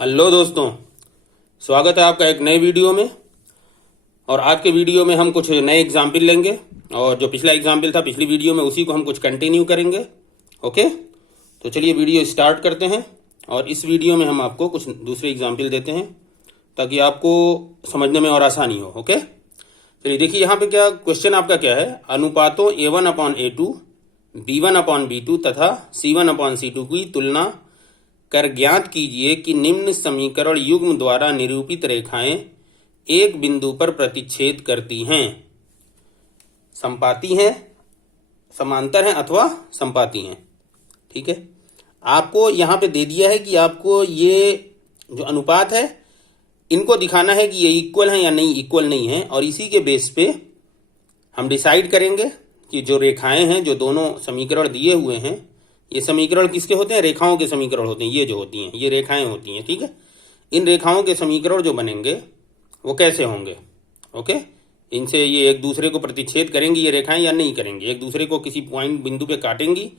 Hello दोस्तों, स्वागत है आपका एक नए वीडियो में। और आज के वीडियो में हम कुछ नए एग्जाम्पल लेंगे और जो पिछला एग्जाम्पल था पिछली वीडियो में उसी को हम कुछ कंटिन्यू करेंगे। ओके, तो चलिए वीडियो स्टार्ट करते हैं और इस वीडियो में हम आपको कुछ दूसरे एग्जाम्पल देते हैं ताकि आपको समझने में और आसानी हो। ओके, चलिए देखिए यहाँ पे क्या क्वेश्चन आपका क्या है। अनुपातों A1/A2, B1/B2 तथा C1/C2 की तुलना कर ज्ञात कीजिए कि निम्न समीकरण युग्म द्वारा निरूपित रेखाएं एक बिंदु पर प्रतिच्छेद करती हैं, संपाती हैं, समांतर हैं अथवा संपाती हैं। ठीक है, आपको यहाँ पे दे दिया है कि आपको ये जो अनुपात है इनको दिखाना है कि ये इक्वल है या नहीं, इक्वल नहीं है। और इसी के बेस पे हम डिसाइड करेंगे कि जो रेखाएं हैं, जो दोनों समीकरण दिए हुए हैं, ये समीकरण किसके होते हैं? रेखाओं के समीकरण होते हैं। ये जो होती हैं ये रेखाएं होती हैं। ठीक है, इन रेखाओं के समीकरण जो बनेंगे वो कैसे होंगे? ओके, इनसे ये एक दूसरे को प्रतिच्छेद करेंगी ये रेखाएं या नहीं करेंगी, एक दूसरे को किसी पॉइंट बिंदु पे काटेंगी,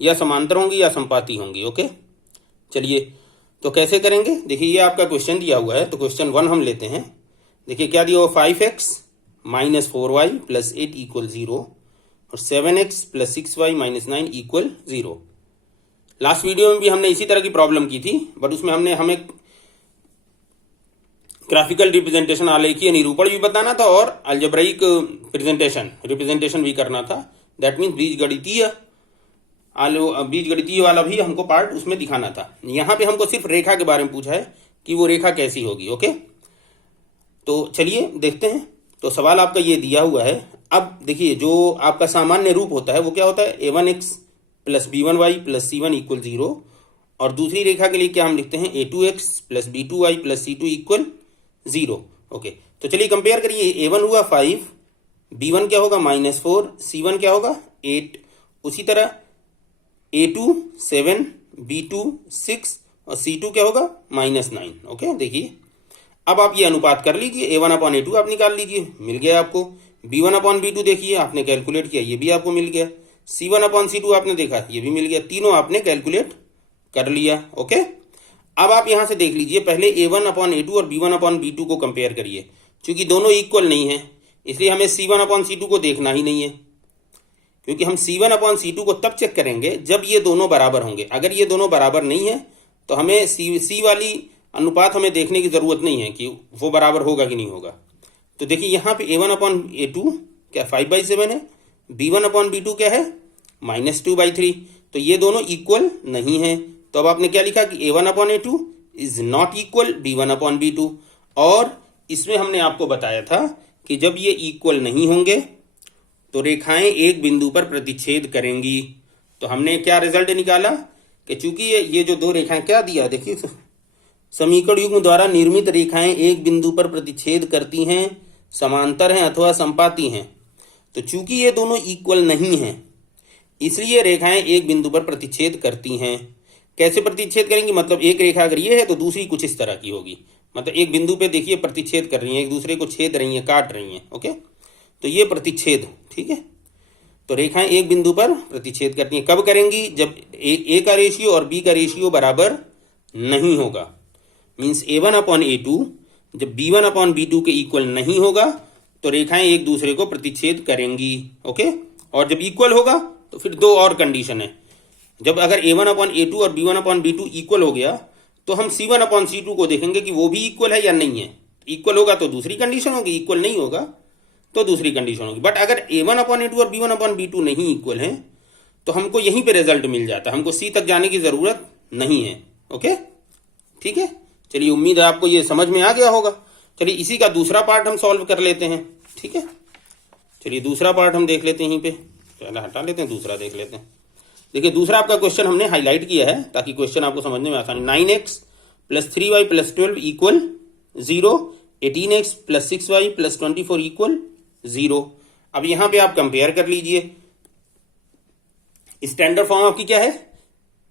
या समांतर होंगी या संपाती होंगी। ओके, चलिए तो कैसे करेंगे? देखिए ये आपका क्वेश्चन दिया हुआ है, तो क्वेश्चन 1 हम लेते हैं। देखिए क्या दिया हुआ, 5x - 4y + 8 = 0 और 7x + 6y - 9 = 0। लास्ट वीडियो में भी हमने इसी तरह की प्रॉब्लम की थी, बट उसमें हमें ग्राफिकल रिप्रेजेंटेशन, आलेखीय निरूपण भी बताना था और अलजेब्राइक रिप्रेजेंटेशन भी करना था। दैट मीन्स बीजगणितीय वाला भी हमको पार्ट उसमें दिखाना था। यहाँ पे हमको सिर्फ रेखा के बारे में पूछा है कि वो रेखा कैसी होगी। ओके, तो चलिए देखते हैं। तो सवाल आपका ये दिया हुआ है। अब देखिए जो आपका सामान्य रूप होता है वो क्या होता है? A1x + B1y + C1 = 0। और दूसरी रेखा के लिए क्या हम लिखते हैं? A2x + B2y + C2 = 0। ओके, तो चलिए कंपेयर करिए। A1 हुआ 5, B1 क्या होगा? -4, C1 क्या होगा? 8। उसी तरह A2 7, B2 6 और C2 क्या होगा? -9। ओके, देखिए अब आप ये अनुपात कर लीजिए। A1/A2 आप निकाल लीजिए, मिल गया आपको। B1/B2 देखिए आपने कैलकुलेट किया, ये भी आपको मिल गया। C1/C2 आपने देखा, ये भी मिल गया। तीनों आपने कैलकुलेट कर लिया। ओके, अब आप यहां से देख लीजिए, पहले A1/A2 और B1/B2 को कंपेयर करिए। क्योंकि दोनों इक्वल नहीं है इसलिए हमें C1/C2 को देखना ही नहीं है, क्योंकि हम C1/C2 को तब चेक करेंगे जब ये दोनों बराबर होंगे। अगर ये दोनों बराबर नहीं है तो हमें सी वाली अनुपात हमें देखने की जरूरत नहीं है कि वो बराबर होगा कि नहीं होगा। तो देखिए यहाँ पे A1/A2 क्या 5/7 है, B1/B2 क्या है? -2/3। तो ये दोनों इक्वल नहीं है। तो अब आपने क्या लिखा कि A1/A2 is not equal B1/B2। और इसमें हमने आपको बताया था कि जब ये इक्वल नहीं होंगे तो रेखाएं एक बिंदु पर प्रतिच्छेद करेंगी। तो हमने क्या रिजल्ट निकाला कि चूंकि ये जो दो रेखाएं, क्या दिया देखिए, समीकरण युग्म द्वारा निर्मित रेखाएं एक बिंदु पर प्रतिच्छेद करती हैं, समांतर हैं अथवा संपाती हैं। तो चूंकि ये दोनों इक्वल नहीं हैं इसलिए रेखाएं एक बिंदु पर प्रतिच्छेद करती हैं। कैसे प्रतिच्छेद करेंगी? मतलब एक रेखा अगर ये है तो दूसरी कुछ इस तरह की होगी। मतलब एक बिंदु पे देखिए प्रतिच्छेद कर रही हैं, एक दूसरे को छेद रही हैं, काट रही हैं। ओके, तो ये प्रतिच्छेद। ठीक है, तो रेखाएं एक बिंदु पर प्रतिच्छेद करती हैं। कब करेंगी? जब ए का रेशियो और बी का रेशियो बराबर नहीं होगा। मीन्स A1/A2 जब B1/B2 के इक्वल नहीं होगा तो रेखाएं एक दूसरे को प्रतिच्छेद करेंगी। ओके, और जब इक्वल होगा तो फिर दो और कंडीशन है। जब अगर A1/A2 और B1/B2 इक्वल हो गया तो हम C1/C2 को देखेंगे कि वो भी इक्वल है या नहीं है। इक्वल होगा तो दूसरी कंडीशन होगी, इक्वल नहीं होगा तो दूसरी कंडीशन होगी। बट अगर A1/A2 और B1/B2 नहीं इक्वल है तो हमको यहीं पे रिजल्ट मिल जाता है, हमको C तक जाने की जरूरत नहीं है। ओके, ठीक है, चलिए उम्मीद है आपको ये समझ में आ गया होगा। चलिए इसी का दूसरा पार्ट हम सॉल्व कर लेते हैं। ठीक है, चलिए दूसरा पार्ट हम देख लेते हैं। यहीं पे पहला हटा लेते हैं, दूसरा देख लेते हैं। देखिए दूसरा आपका क्वेश्चन हमने हाईलाइट किया है ताकि क्वेश्चन आपको समझने में आसानी। 9x + 3y + 12 = 0, 18x + 6y + 24 = 0। अब यहां पे आप कंपेयर कर लीजिए। स्टैंडर्ड फॉर्म आपकी क्या है?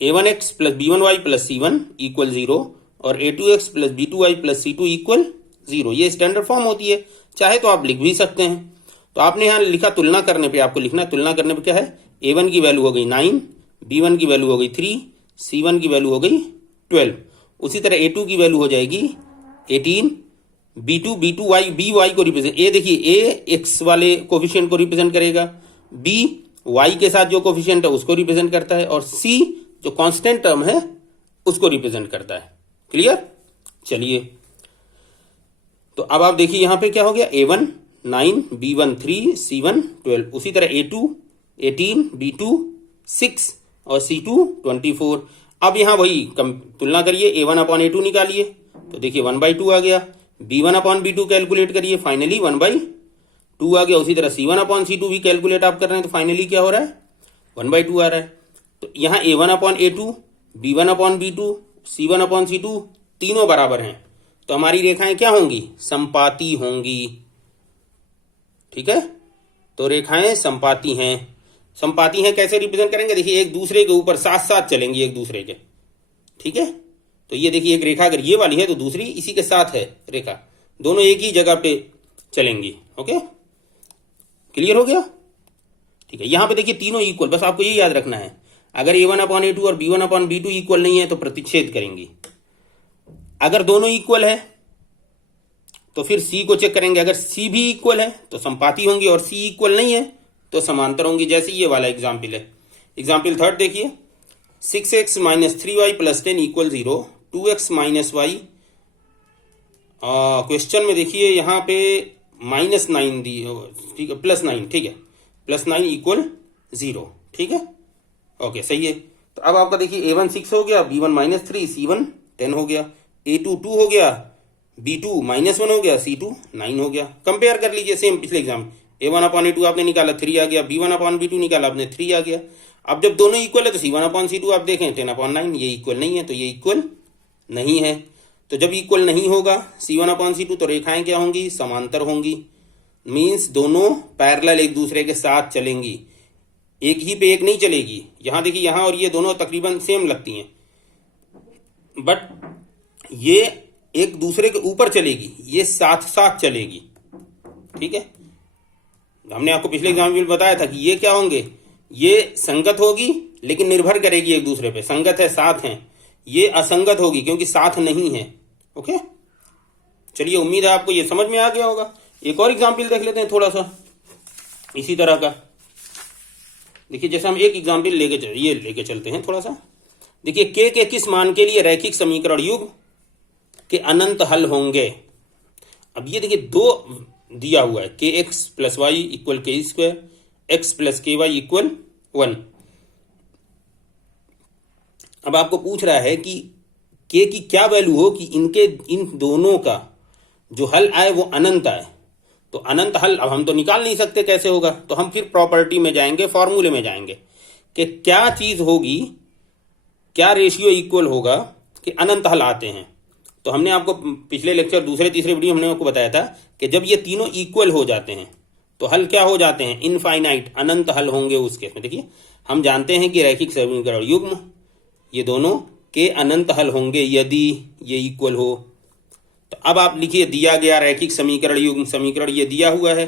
A1x + B1y + C1 = 0 और A2x + B2y + C2 = 0। ये स्टैंडर्ड फॉर्म होती है। चाहे तो आप लिख भी सकते हैं। तो आपने यहां लिखा तुलना करने पे, आपको लिखना तुलना करने पे क्या है? A1 की वैल्यू हो गई 9, B1 की वैल्यू हो गई 3, C1 की वैल्यू हो गई 12 उसी तरह A2 की वैल्यू हो जाएगी 18, B2 वाई को रिप्रेजेंट, ए देखिए ए एक्स वाले कोफिशिएंट को रिप्रेजेंट करेगा, बी वाई के साथ जो कोफिशिएंट है उसको रिप्रेजेंट करता है, और सी जो कांस्टेंट टर्म है उसको रिप्रेजेंट करता है। क्लियर? चलिए, तो अब आप देखिए यहां पे क्या हो गया, A1 9, B1 3, C1 12, उसी तरह A2 18, B2 6 और C2 24। अब यहां वही तुलना करिए, A1 अपॉन A2 निकालिए तो देखिए 1/2 आ गया, B1 अपॉन B2 कैलकुलेट करिए, फाइनली 1/2 आ गया। उसी तरह C1 अपॉन C2 भी कैलकुलेट आप कर रहे हैं तो फाइनली क्या हो रहा है, 1/2 आ रहा है। तो यहाँ A1 upon A2, B1 upon B2, C1 upon C2 तीनों बराबर हैं, तो हमारी रेखाएं क्या होंगी, संपाती होंगी। ठीक है, तो रेखाएं संपाती हैं। संपाती हैं कैसे रिप्रेजेंट करेंगे, देखिए एक दूसरे के ऊपर साथ साथ चलेंगी एक दूसरे के। ठीक है, तो ये देखिए एक रेखा अगर ये वाली है तो दूसरी इसी के साथ है रेखा, दोनों एक ही जगह पे चलेंगी। ओके, क्लियर हो गया? ठीक है, यहां पे देखिए तीनों इक्वल, बस आपको ये याद रखना है, अगर A1 अपॉन A2 और B1 अपॉन B2 इक्वल नहीं है तो प्रतिच्छेद करेंगी। अगर दोनों इक्वल है तो फिर C को चेक करेंगे, अगर C भी इक्वल है तो संपाती होंगी, और C इक्वल नहीं है तो समांतर होंगी, जैसे ये वाला एग्जाम्पल है। एग्जाम्पल थर्ड देखिए, 6x minus 3y plus 10 equal 0, 2x minus y, question में देखिए यहाँ पे -9 दी, ठीक है, +9, ठीक है, +9 इक्वल 0। ठीक है, ओके, सही है। तो अब आपका देखिए A1 6 हो गया, B1 -3, C1 10 हो गया, A2 2 हो गया, B2 -1 हो गया, C2 9 हो गया। कंपेयर कर लीजिए, सेम पिछले एग्जाम, A1 अपॉन A2 आपने निकाला 3 आ गया, B1 अपॉन B2 निकाला आपने 3 आ गया। अब जब दोनों इक्वल है तो C1 अपॉन C2 आप देखें 10 अपॉन 9, ये इक्वल नहीं है तो ये इक्वल नहीं है। तो जब इक्वल नहीं होगा C1 अपॉन C2 तो रेखाएं क्या होंगी, समांतर होंगी, मीन्स दोनों पैरेलल एक दूसरे के साथ चलेंगी, एक ही पे एक नहीं चलेगी। यहां देखिए, यहां और ये दोनों तकरीबन सेम लगती हैं, बट ये एक दूसरे के ऊपर चलेगी, ये साथ साथ चलेगी। ठीक है, हमने आपको पिछले एग्जाम में बताया था कि ये क्या होंगे, ये संगत होगी लेकिन निर्भर करेगी एक दूसरे पे, संगत है साथ है, ये असंगत होगी क्योंकि साथ नहीं है। ओके, चलिए, उम्मीद है आपको ये समझ में आ गया होगा। एक और एग्जाम्पल देख लेते हैं थोड़ा सा इसी तरह का। देखिए, जैसे हम एक एग्जाम्पल लेके चलते हैं थोड़ा सा। देखिए, के किस मान के लिए रैखिक समीकरण युग्म के अनंत हल होंगे। अब ये देखिए दो दिया हुआ है, के एक्स प्लस वाई इक्वल के स्क्वायर, एक्स प्लस के वाई इक्वल 1। अब आपको पूछ रहा है कि के की क्या वैल्यू हो कि इन दोनों का जो हल आए वो अनंत आए। तो अनंत हल अब हम तो निकाल नहीं सकते, कैसे होगा, तो हम फिर प्रॉपर्टी में जाएंगे, फॉर्मूले में जाएंगे कि क्या चीज होगी, क्या रेशियो इक्वल होगा कि अनंत हल आते हैं। तो हमने आपको पिछले लेक्चर दूसरे तीसरे वीडियो हमने आपको बताया था कि जब ये तीनों इक्वल हो जाते हैं तो हल क्या हो जाते हैं, इनफाइनाइट, अनंत हल होंगे उस केस में। देखिए, हम जानते हैं कि रैखिक समीकरण युग्म ये दोनों के अनंत हल होंगे यदि ये इक्वल हो। तो अब आप लिखिए, दिया गया रैखिक समीकरण युग्म समीकरण ये दिया हुआ है।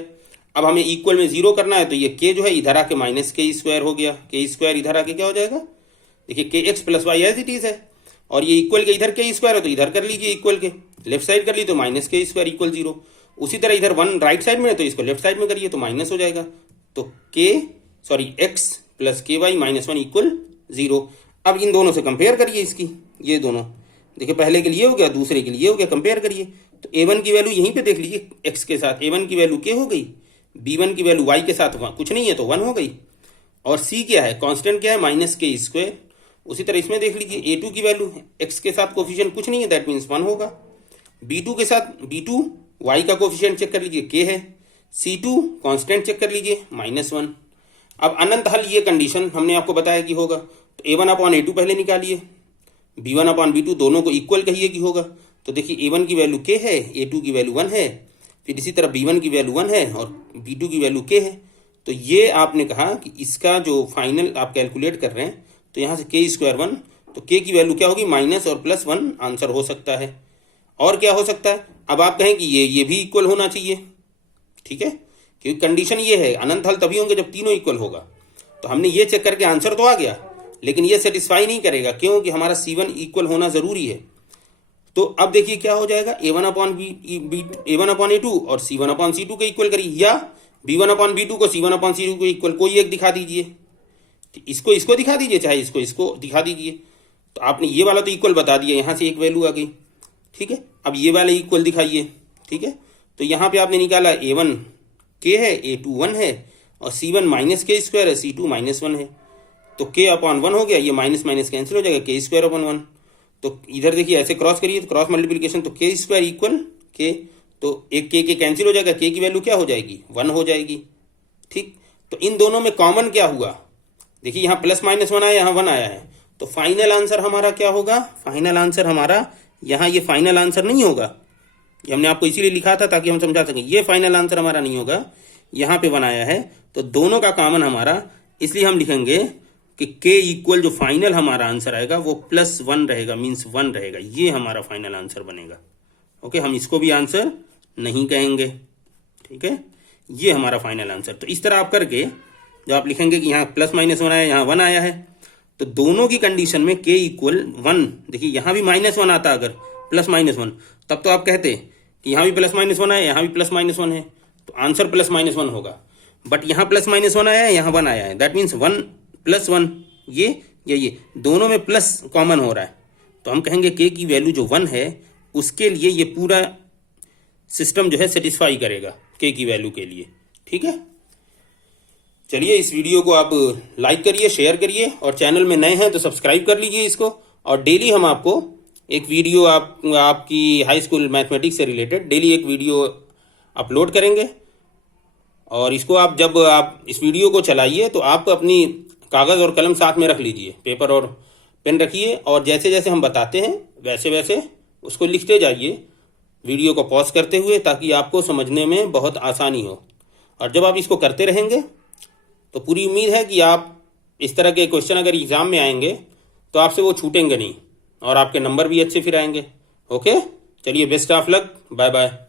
अब हमें इक्वल में 0 करना है, तो ये के जो है इधर आके माइनस के स्क्वायर हो गया, के स्क्वायर इधर आके क्या हो जाएगा, देखिए के x plus y as it is है, और ये इक्वल के इधर के स्क्वायर है तो इधर कर लीजिए, इक्वल के लेफ्ट साइड कर ली तो माइनस के स्क्वायर इक्वल 0। उसी तरह इधर 1 राइट साइड में है तो इसको लेफ्ट साइड में करिए तो माइनस हो जाएगा, तो एक्स प्लस के वाई -1 इक्वल 0। अब इन दोनों से कंपेयर करिए इसकी, ये दोनों देखिए, पहले के लिए हो गया, दूसरे के लिए हो गया, कंपेयर करिए। तो A1 की वैल्यू यहीं पे देख लीजिए, x के साथ A1 की वैल्यू k हो गई, B1 की वैल्यू y के साथ कुछ नहीं है तो 1 हो गई, और C क्या है, कांस्टेंट क्या है, माइनस के स्क्वायर। उसी तरह इसमें देख लीजिए, A2 की वैल्यू x के साथ कोफिशिएंट कुछ नहीं है, दैट मीन्स 1 होगा। B2 के साथ B2 y का कोफिशिएंट चेक कर लीजिए, k है। C2 कांस्टेंट चेक कर लीजिए, -1। अब अनंत हल, ये कंडीशन हमने आपको बताया कि होगा, तो A1 अपॉन A2 पहले निकालिए, B1 अपॉन B2 दोनों को इक्वल कहिए कि होगा। तो देखिए, A1 की वैल्यू k है, A2 की वैल्यू 1 है, फिर इसी तरह B1 की वैल्यू 1 है और B2 की वैल्यू k है। तो ये आपने कहा कि इसका जो फाइनल आप कैलकुलेट कर रहे हैं, तो यहाँ से k स्क्वायर 1, तो k की वैल्यू क्या होगी, माइनस और +1 आंसर हो सकता है। और क्या हो सकता है, अब आप कहें कि ये भी इक्वल होना चाहिए, ठीक है, क्योंकि कंडीशन ये है, अनंत हल तभी होंगे जब तीनों इक्वल होगा। तो हमने ये चेक करके आंसर तो आ गया, लेकिन ये सेटिस्फाई नहीं करेगा, क्योंकि हमारा C1 इक्वल होना जरूरी है। तो अब देखिए क्या हो जाएगा, A1 अपॉन A2 और C1 अपॉन C2 के इक्वल करिए, या B1 अपॉन B2 को C1 अपॉन C2 के इक्वल कोई एक दिखा दीजिए। इसको दिखा दीजिए, चाहे इसको दिखा दीजिए। तो आपने ये वाला तो इक्वल बता दिया, यहाँ से एक वैल्यू आ गई, ठीक है। अब ये वाला इक्वल दिखाइए, ठीक है। तो यहाँ पे आपने निकाला A1 k है, A2 1 है, और C1 माइनस के स्क्वायर है, C2 माइनस 1 है। तो k अपॉन 1 हो गया, ये माइनस माइनस कैंसिल हो जाएगा, k स्क्वायर अपॉन 1। तो इधर देखिए ऐसे क्रॉस करिए, तो क्रॉस मल्टीप्लीकेशन, तो k स्क्वायर इक्वल k, तो एक k कैंसिल हो जाएगा, k की वैल्यू क्या हो जाएगी, 1 हो जाएगी, ठीक। तो इन दोनों में कॉमन क्या हुआ, देखिए यहाँ प्लस माइनस 1 आया, यहाँ 1 आया है, तो फाइनल आंसर हमारा क्या होगा, फाइनल आंसर हमारा यहाँ ये फाइनल आंसर नहीं होगा, ये हमने आपको इसीलिए लिखा था ताकि हम समझा सकें, ये फाइनल आंसर हमारा नहीं होगा, यहाँ पे 1 आया है। तो दोनों का कॉमन हमारा, इसलिए हम लिखेंगे कि k इक्वल जो फाइनल हमारा आंसर आएगा वो +1 रहेगा, मीन्स 1 रहेगा, ये हमारा फाइनल आंसर बनेगा। ओके, हम इसको भी आंसर नहीं कहेंगे, ठीक है, ये हमारा फाइनल आंसर। तो इस तरह आप करके जब आप लिखेंगे कि यहाँ प्लस माइनस 1 आया, यहाँ 1 आया है, तो दोनों की कंडीशन में k इक्वल 1, देखिए यहाँ भी -1 आता, अगर +-1, तब तो आप कहते कि यहाँ भी +-1 आया, यहाँ भी +-1 है, तो आंसर +-1 होगा। बट यहाँ +-1 आया है, यहाँ 1 आया है, दैट मीन्स 1 + 1, ये दोनों में प्लस कॉमन हो रहा है, तो हम कहेंगे k की वैल्यू जो 1 है उसके लिए ये पूरा सिस्टम जो है सेटिस्फाई करेगा k की वैल्यू के लिए, ठीक है। चलिए इस वीडियो को आप लाइक करिए, शेयर करिए, और चैनल में नए हैं तो सब्सक्राइब कर लीजिए इसको। और डेली हम आपको एक वीडियो आपकी हाई स्कूल मैथमेटिक्स से रिलेटेड डेली एक वीडियो अपलोड करेंगे। और इसको आप जब आप इस वीडियो को चलाइए तो आप अपनी कागज़ और कलम साथ में रख लीजिए, पेपर और पेन रखिए, और जैसे जैसे हम बताते हैं वैसे वैसे उसको लिखते जाइए वीडियो को पॉज करते हुए, ताकि आपको समझने में बहुत आसानी हो। और जब आप इसको करते रहेंगे तो पूरी उम्मीद है कि आप इस तरह के क्वेश्चन अगर एग्जाम में आएंगे तो आपसे वो छूटेंगे नहीं, और आपके नंबर भी अच्छे फिर आएंगे। ओके, चलिए best of luck, bye bye.